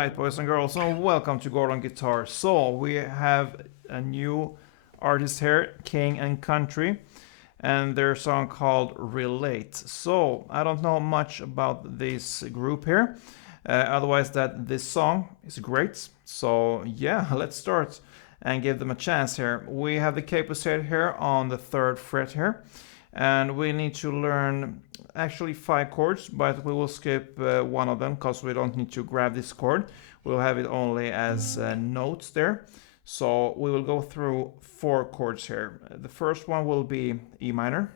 Alright, boys and girls, and welcome to Gordon Guitar. So, we have a new artist here, King and Country, and their song called Relate. So, I don't know much about this group here, otherwise that this song is great. So, yeah, let's start and give them a chance here. We have the capo set here on the 3rd fret here, and we need to learn actually 5 chords, but we will skip one of them because we don't need to grab this chord. We'll have it only as notes there. So we will go through 4 chords here. The first one will be E minor.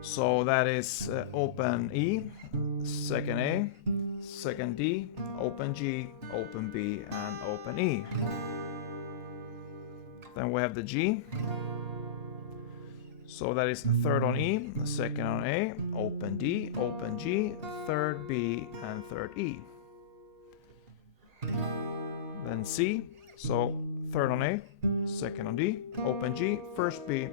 So that is open E, second A, second D, open G, open B, and open E. Then we have the G. So that is 3rd on E, 2nd on A, open D, open G, 3rd B, and 3rd E. Then C, so 3rd on A, 2nd on D, open G, 1st B,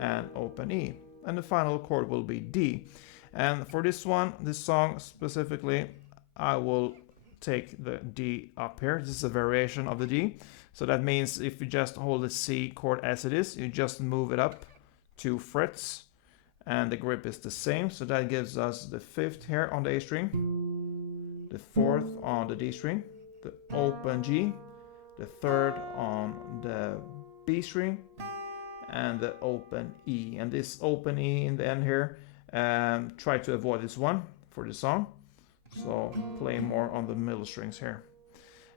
and open E. And the final chord will be D. And for this one, this song specifically, I will take the D up here. This is a variation of the D. So that means if you just hold the C chord as it is, you just move it up 2 frets, and the grip is the same. So that gives us the 5th here on the A string, the 4th on the D string, the open G, the 3rd on the B string, and the open E. And this open E in the end here, try to avoid this one for the song. So play more on the middle strings here.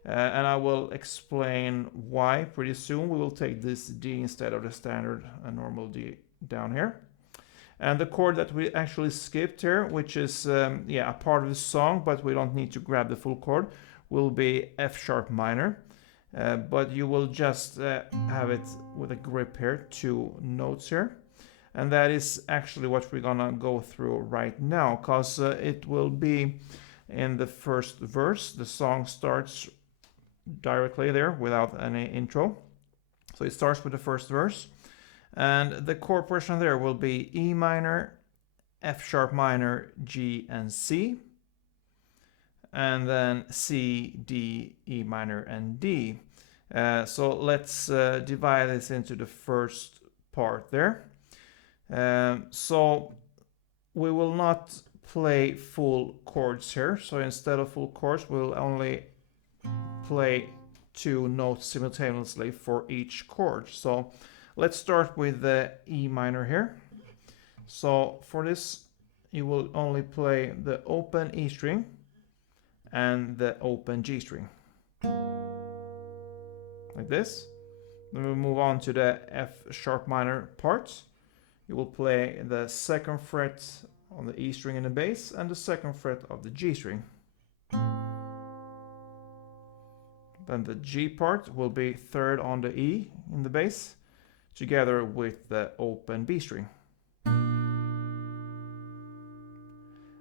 And I will explain why pretty soon. We will take this D instead of the standard normal D down here. And the chord that we actually skipped here, which is a part of the song, but we don't need to grab the full chord, will be F sharp minor. But you will just have it with a grip here, 2 notes here. And that is actually what we're gonna go through right now, because it will be in the first verse. The song starts directly there without any intro. So it starts with the first verse. And the chord progression there will be E minor, F sharp minor, G, and C. And then C, D, E minor, and D. So let's divide this into the first part there. So we will not play full chords here. So instead of full chords, we'll only play 2 notes simultaneously for each chord. So let's start with the E minor here. So for this, you will only play the open E string and the open G string. Like this. Then we move on to the F sharp minor part. You will play the 2nd fret on the E string in the bass and the 2nd fret of the G string. Then the G part will be 3rd on the E in the bass, together with the open B string.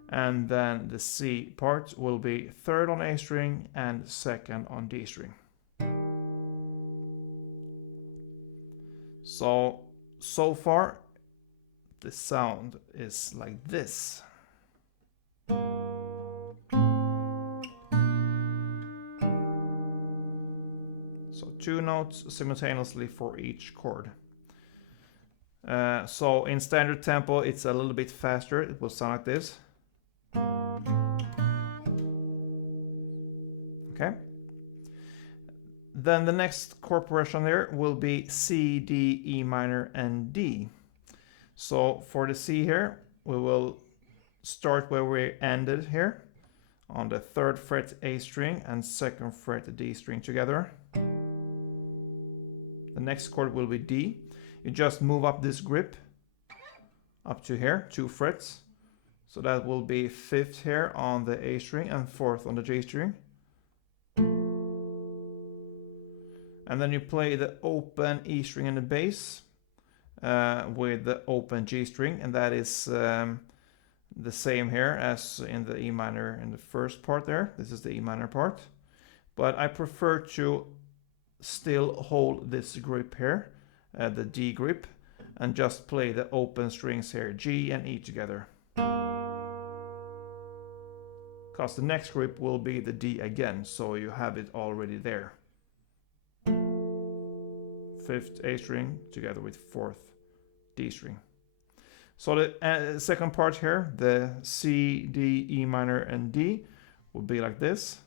And then the C part will be 3rd on A string and 2nd on D string. So far, the sound is like this. So 2 notes simultaneously for each chord. So in standard tempo, it's a little bit faster. It will sound like this. Okay. Then the next chord progression there will be C, D, E minor, and D. So for the C here, we will start where we ended here, on the 3rd fret A string and 2nd fret D string together. The next chord will be D. You just move up this grip up to here, 2 frets. So that will be 5th here on the A string and 4th on the G string. And then you play the open E string in the bass with the open G string, and that is the same here as in the E minor in the first part there. This is the E minor part. But I prefer to still hold this grip here, the D grip, and just play the open strings here, G and E together. because the next grip will be the D again, so you have it already there. 5th A string together with 4th D string. So the second part here, the C, D, E minor, and D, will be like this.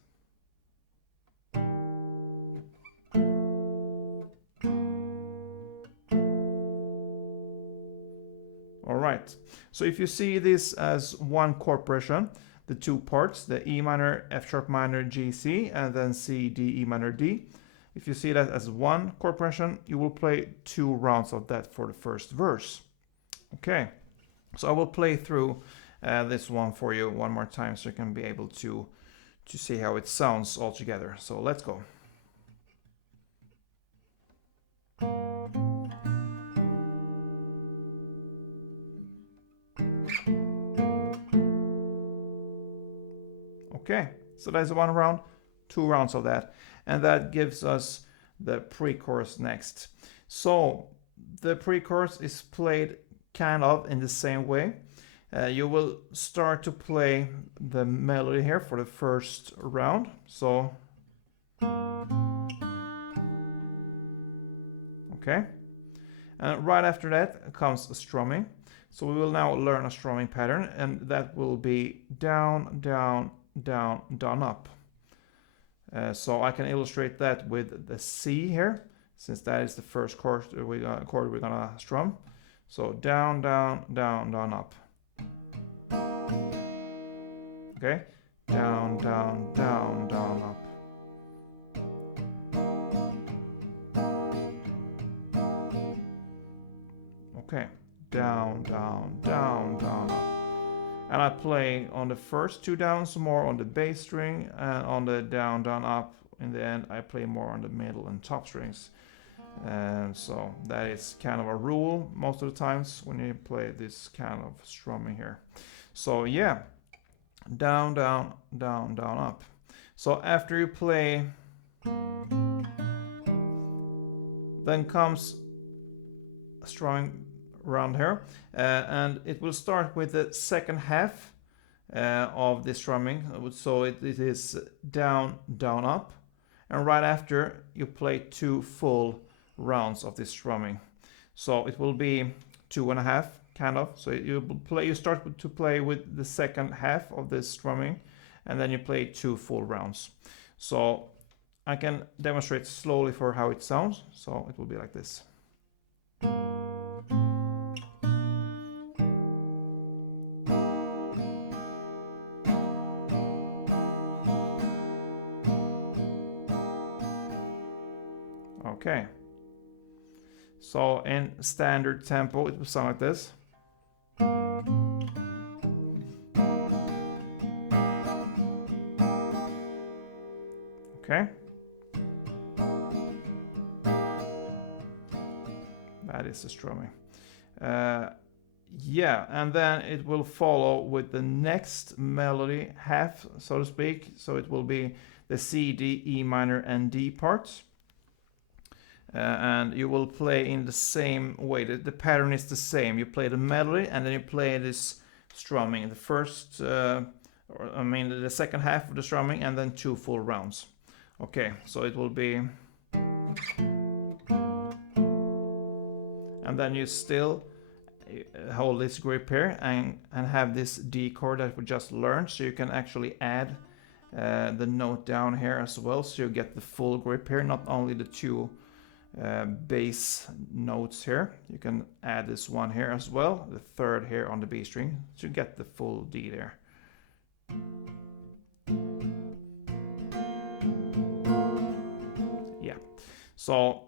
All right, so if you see this as one chord progression, the two parts, the E minor, F sharp minor, G, C, and then C, D, E minor, D. If you see that as one chord progression, you will play 2 rounds of that for the first verse. Okay, so I will play through this one for you one more time so you can be able to see how it sounds all together. So let's go. Okay, so that's 1 round, 2 rounds of that, and that gives us the pre-chorus next. So the pre-chorus is played kind of in the same way. You will start to play the melody here for the first round. So, okay, and right after that comes a strumming. So we will now learn a strumming pattern, and that will be down, down, down, down, up. So I can illustrate that with the C here, since that is the first chord we're gonna strum. So down, down, down, down, up. Okay, down, down, down, down, up. Okay, down, down, down, down, up. And I play on the first 2 downs more on the bass string, and on the down, down, up in the end I play more on the middle and top strings. And so that is kind of a rule most of the times when you play this kind of strumming here. So yeah, down, down, down, down, up. So after you play, then comes a strumming round here, and it will start with the second half of the strumming. So it is down, down, up, and right after you play 2 full rounds of this strumming. So it will be 2.5 kind of. So you start to play with the second half of this strumming, and then you play 2 full rounds. So I can demonstrate slowly for how it sounds. So it will be like this. Okay. So in standard tempo, it will sound like this. Okay. That is the strumming. Yeah, and then it will follow with the next melody half, so to speak. So it will be the C, D, E minor, and D parts. And you will play in the same way. The pattern is the same. You play the melody and then you play this strumming. The first, the second half of the strumming, and then 2 full rounds. Okay, so it will be, and then you still hold this grip here and have this D chord that we just learned. So you can actually add the note down here as well, so you get the full grip here, not only the 2 bass notes here. You can add this one here as well, the 3rd here on the B string, to get the full D there. Yeah, so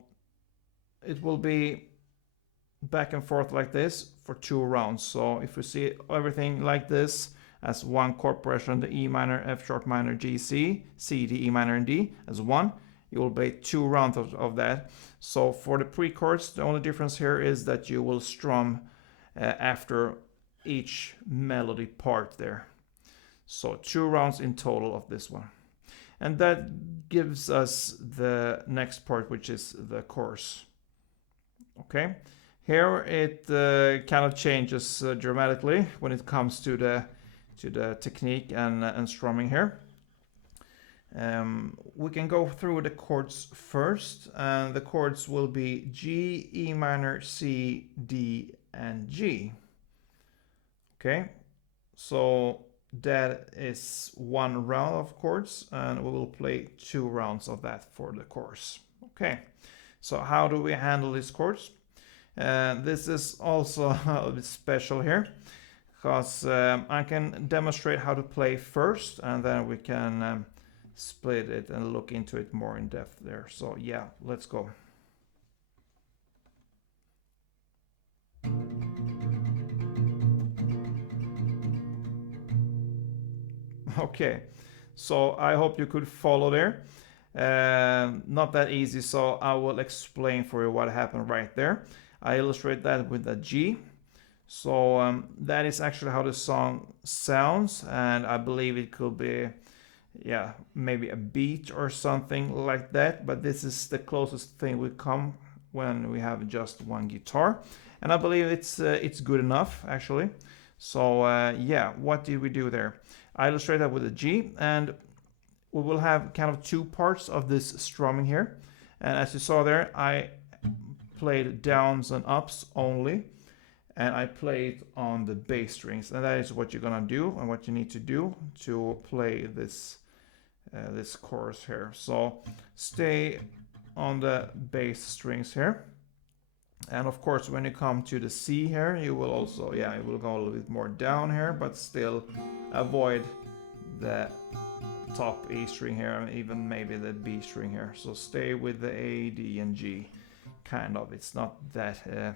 it will be back and forth like this for 2 rounds. So if you see everything like this as one chord progression, the E minor, F sharp minor, G, C, C, D, E minor, and D as one, you will play 2 rounds of that. So for the pre-chorus, the only difference here is that you will strum after each melody part there. So 2 rounds in total of this one. And that gives us the next part, which is the chorus. Okay, here it kind of changes dramatically when it comes to the to the technique and strumming here. We can go through the chords first, and the chords will be G, E minor, C, D, and G. Okay, so that is one round of chords, and we will play 2 rounds of that for the course. Okay, so how do we handle these chords? This is also a bit special here, because I can demonstrate how to play first, and then we can split it and look into it more in depth there. So yeah, let's go. Okay, so I hope you could follow there. Not that easy, so I will explain for you what happened right there. I illustrate that with a G. So that is actually how the song sounds, and I believe it could be, yeah, maybe a beat or something like that, but this is the closest thing we come when we have just one guitar, and I believe it's good enough actually. So yeah, what did we do there? I illustrate that with a G, and we will have kind of 2 parts of this strumming here, and as you saw there, I played downs and ups only, and I played on the bass strings, and that is what you're gonna do and what you need to do to play this this chorus here. So stay on the bass strings here, and of course when you come to the C here, you will also, yeah, you will go a little bit more down here, but still avoid the top E string here, and even maybe the B string here. So stay with the A, D, and G, kind of. It's not that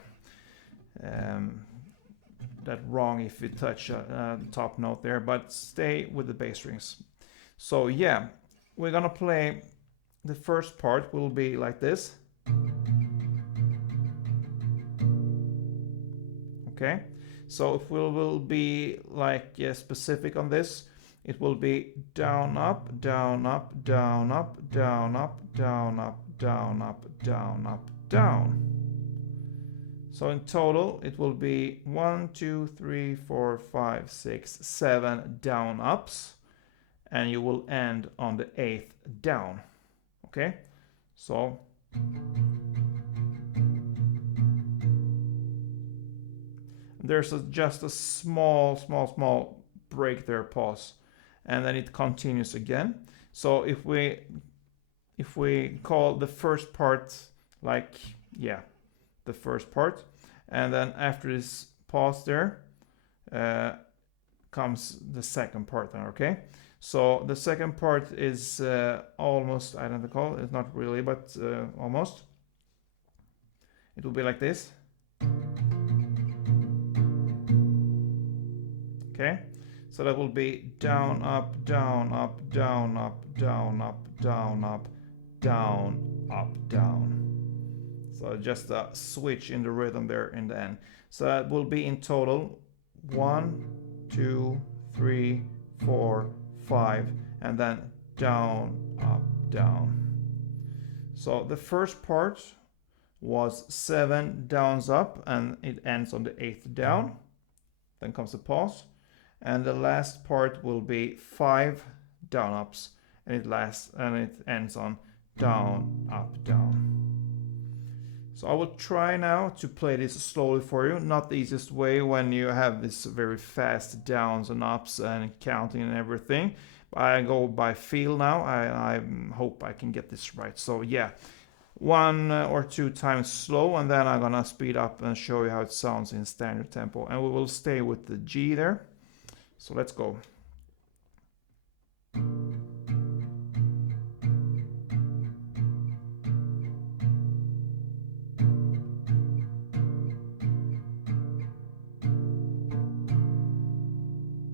that wrong if you touch a top note there, but stay with the bass strings. So yeah, we're gonna play, the first part will be like this. Okay, so if we will be like specific on this, it will be down, up, down, up, down, up, down, up, down, up, down, up, down, up, down. So in total, it will be 1, 2, 3, 4, 5, 6, 7 down ups, and you will end on the 8th down. Okay, so there's just a small break there, pause, and then it continues again. So if we call the first part like, yeah, the first part, and then after this pause there comes the second part then, okay? So the second part is almost identical. It's not really, but almost. It will be like this. Okay, so that will be down, up, down, up, down, up, down, up, down, up, down, up, down. So just a switch in the rhythm there in the end. So that will be in total 1, 2, 3, 4, 5, and then down, up, down. So the first part was 7 downs up, and it ends on the 8th down. Then comes the pause, and the last part will be 5 down ups, and it ends on down, up, down. So I will try now to play this slowly for you. Not the easiest way when you have this very fast downs and ups and counting and everything. I go by feel now. I hope I can get this right. So yeah, 1 or 2 times slow, and then I'm gonna speed up and show you how it sounds in standard tempo. And we will stay with the G there. So let's go.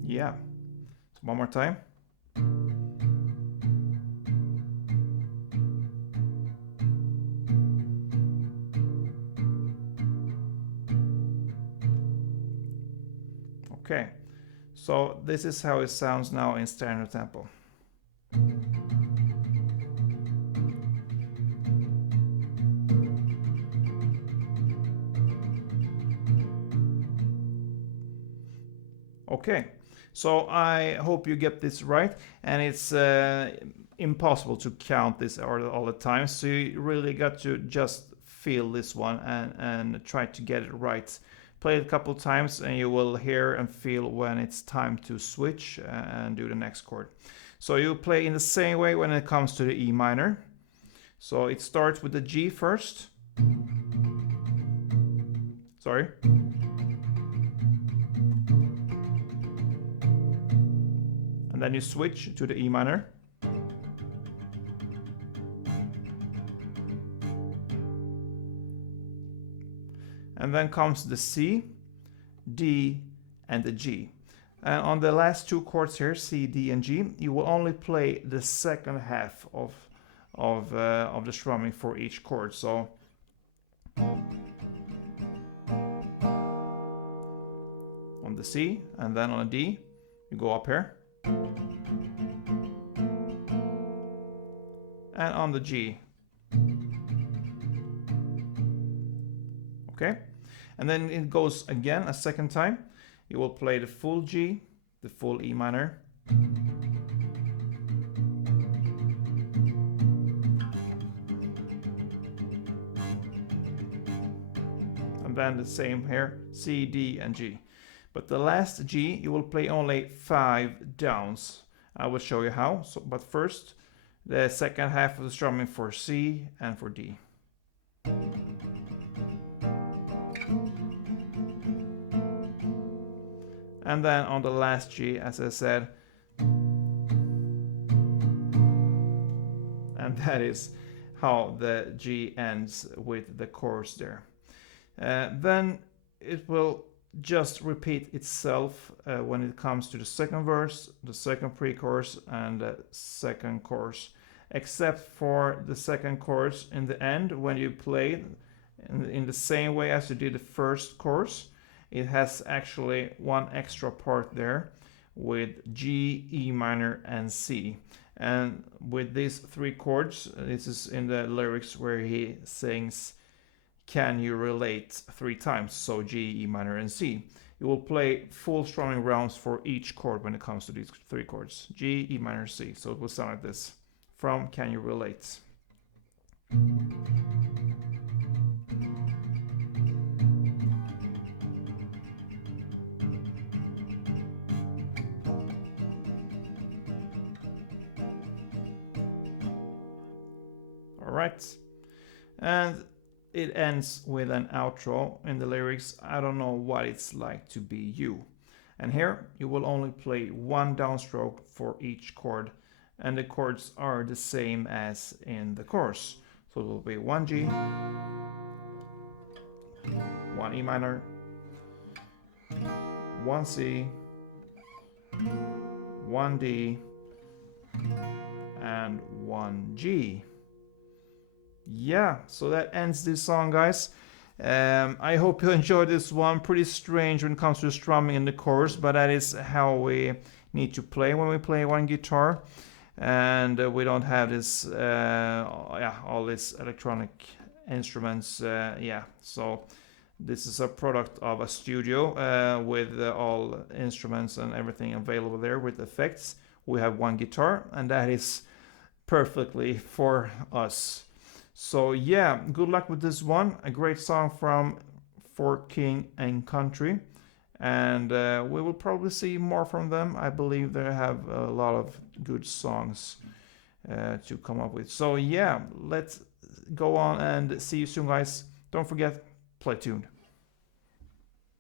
Yeah, so one more time. Okay, so this is how it sounds now in standard tempo. Okay, So I hope you get this right, and it's impossible to count this all the time, so you really got to just feel this one and try to get it right. Play it a couple times and you will hear and feel when it's time to switch and do the next chord. So you play in the same way when it comes to the E minor. So it starts with the G first. Sorry. And then you switch to the E minor. And then comes the C, D, and the G. And on the last two chords here, C, D, and G, you will only play the second half of the strumming for each chord. So on the C, and then on a D, you go up here. And on the G. Okay? And then it goes again a second time. You will play the full G, the full E minor. And then the same here, C, D, and G. But the last G, you will play only 5 downs. I will show you how. So, but first, the second half of the strumming for C and for D. And then on the last G, as I said, and that is how the G ends with the chorus there. Then it will just repeat itself when it comes to the second verse, the second pre-chorus, and the second chorus, except for the second chorus in the end when you play in the same way as you did the first chorus. It has actually one extra part there with G, E minor, and C. And with these 3 chords, this is in the lyrics where he sings, "Can you relate?" 3 times. So G, E minor, and C. You will play full strumming rounds for each chord when it comes to these 3 chords. G, E minor, C. So it will sound like this from "Can You Relate?" Alright, and it ends with an outro in the lyrics, "I don't know what it's like to be you." And here you will only play 1 downstroke for each chord, and the chords are the same as in the chorus. So it will be 1 G, 1 E minor, 1 C, 1 D, and 1 G. Yeah, so that ends this song, guys. I hope you enjoyed this one. Pretty strange when it comes to strumming in the chorus, but that is how we need to play when we play one guitar. And we don't have this, all these electronic instruments. So this is a product of a studio with all instruments and everything available there with effects. We have one guitar, and that is perfectly for us. So yeah, good luck with this one. A great song from For King and Country. And we will probably see more from them. I believe they have a lot of good songs to come up with. So yeah, let's go on and see you soon, guys. Don't forget, play tuned.